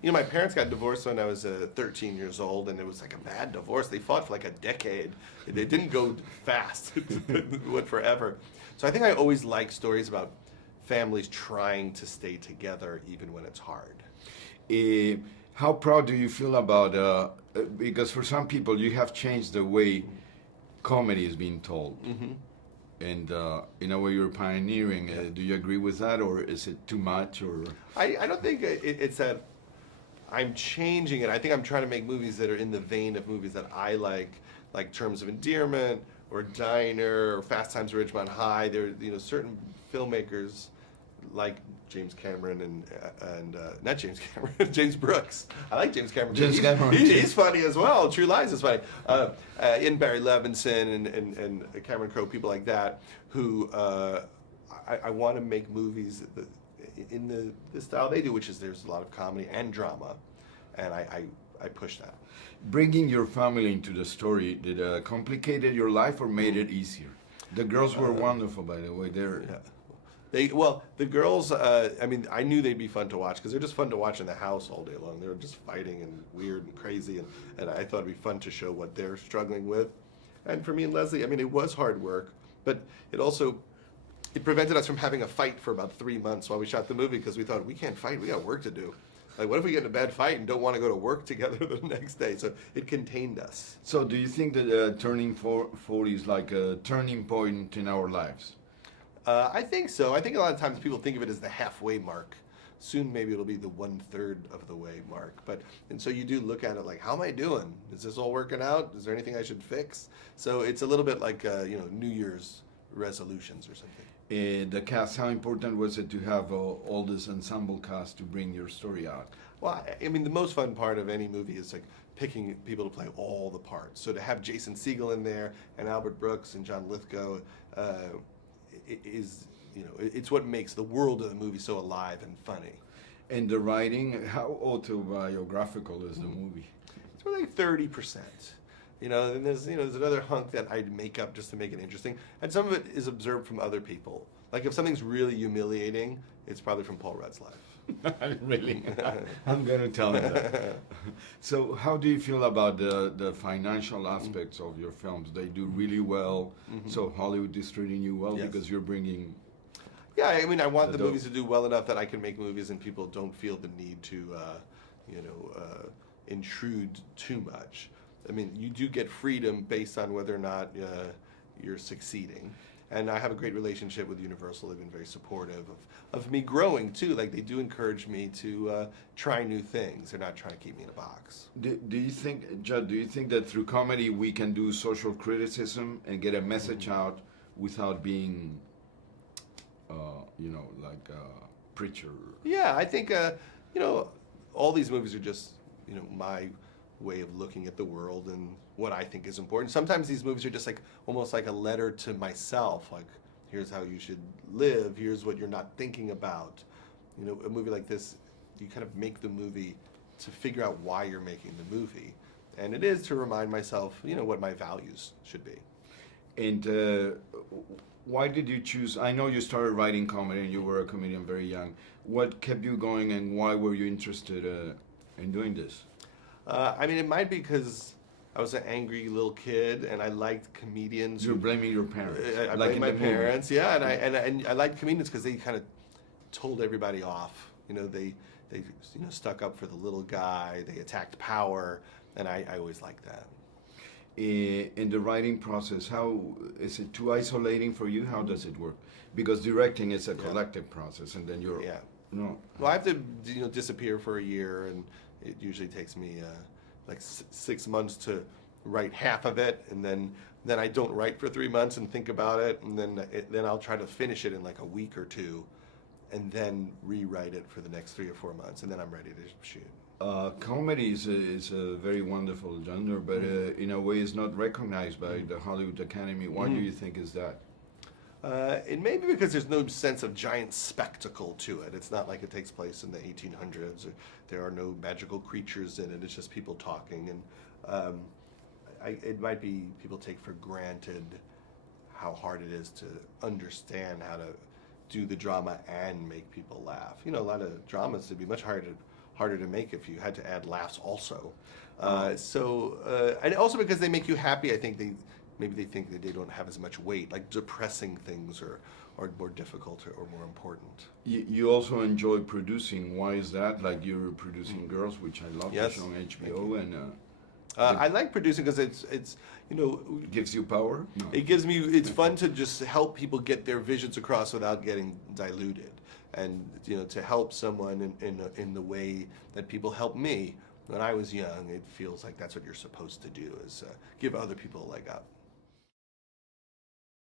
You know, my parents got divorced when I was 13 years old, and it was like a bad divorce. They fought for like a decade. It didn't go fast. It went forever. So I think I always like stories about families trying to stay together even when it's hard. How proud do you feel about, because for some people you have changed the way comedy is being told. Mm-hmm. And in a way you're pioneering. Do you agree with that, or is it too much? Or I don't think it's that I'm changing it. I think I'm trying to make movies that are in the vein of movies that I like Terms of Endearment or Diner or Fast Times at Ridgemont High. There, you know, certain filmmakers like James Cameron and not James Cameron, James Brooks. I like James Cameron. James Cameron. He's funny as well. True Lies is funny. In Barry Levinson and Cameron Crowe, people like that, who I want to make movies in the style they do, which is there's a lot of comedy and drama, and I push that. Bringing your family into the story, did it complicated your life or made it easier? The girls were wonderful, by the way. The girls, I mean, I knew they'd be fun to watch because they're just fun to watch in the house all day long. They were just fighting and weird and crazy, and I thought it'd be fun to show what they're struggling with. And for me and Leslie, I mean, it was hard work, but it prevented us from having a fight for about 3 months while we shot the movie because we thought, we can't fight, we got work to do. Like, what if we get in a bad fight and don't want to go to work together the next day? So it contained us. So do you think that turning 40 is like a turning point in our lives? I think so. I think a lot of times people think of it as the halfway mark. Soon maybe it'll be the 1/3 of the way mark. And so you do look at it like, how am I doing? Is this all working out? Is there anything I should fix? So it's a little bit like New Year's resolutions or something. The cast, how important was it to have all this ensemble cast to bring your story out? Well, I mean, the most fun part of any movie is like picking people to play all the parts. So to have Jason Segel in there and Albert Brooks and John Lithgow it's what makes the world of the movie so alive and funny. And the writing, how autobiographical is the movie? It's really like 30%. And there's another hunk that I'd make up just to make it interesting. And some of it is observed from other people. Like if something's really humiliating, it's probably from Paul Rudd's life. Really? I'm going to tell him that. So how do you feel about the financial aspects of your films? They do really well. Mm-hmm. So Hollywood is treating you well because you're bringing... Yeah, I mean, I want the movies to do well enough that I can make movies and people don't feel the need to, intrude too much. I mean, you do get freedom based on whether or not you're succeeding. And I have a great relationship with Universal. They've been very supportive of me growing, too. Like, they do encourage me to try new things. They're not trying to keep me in a box. Do you think, Judd, that through comedy we can do social criticism and get a message out without being, like a preacher? Yeah, I think, all these movies are just, my way of looking at the world and what I think is important. Sometimes these movies are just like almost like a letter to myself, like here's how you should live, here's what you're not thinking about. A movie like this, you kind of make the movie to figure out why you're making the movie. And it is to remind myself, what my values should be. And why did you choose, I know you started writing comedy and you were a comedian very young. What kept you going and why were you interested in doing this? I mean, it might be because I was an angry little kid, and I liked comedians. You're blaming your parents. I blame my parents, yeah, and I liked comedians because they kind of told everybody off. They stuck up for the little guy. They attacked power, and I always liked that. In the writing process, how is it too isolating for you? How does it work? Because directing is a collective process, and then you're Well, I have to disappear for a year, and it usually takes me like 6 months to write half of it, and then I don't write for 3 months and think about it, and then I'll try to finish it in like a week or two, and then rewrite it for the next 3 or 4 months, and then I'm ready to shoot. Comedy is a very wonderful genre, but in a way is not recognized by the Hollywood Academy. Why do you think is that? It may be because there's no sense of giant spectacle to it. It's not like it takes place in the 1800s. Or there are no magical creatures in it. It's just people talking. And it might be people take for granted how hard it is to understand how to do the drama and make people laugh. A lot of dramas would be much harder to make if you had to add laughs also. And also because they make you happy, I think maybe they think that they don't have as much weight, like depressing things are more difficult or more important. You also enjoy producing. Why is that? Like you're producing Girls, which I love, Yes. the show on HBO, and I like producing because it's gives you power. No. it gives me, it's fun to just help people get their visions across without getting diluted, and to help someone in the way that people helped me when I was young. It feels like that's what you're supposed to do, is give other people a leg up.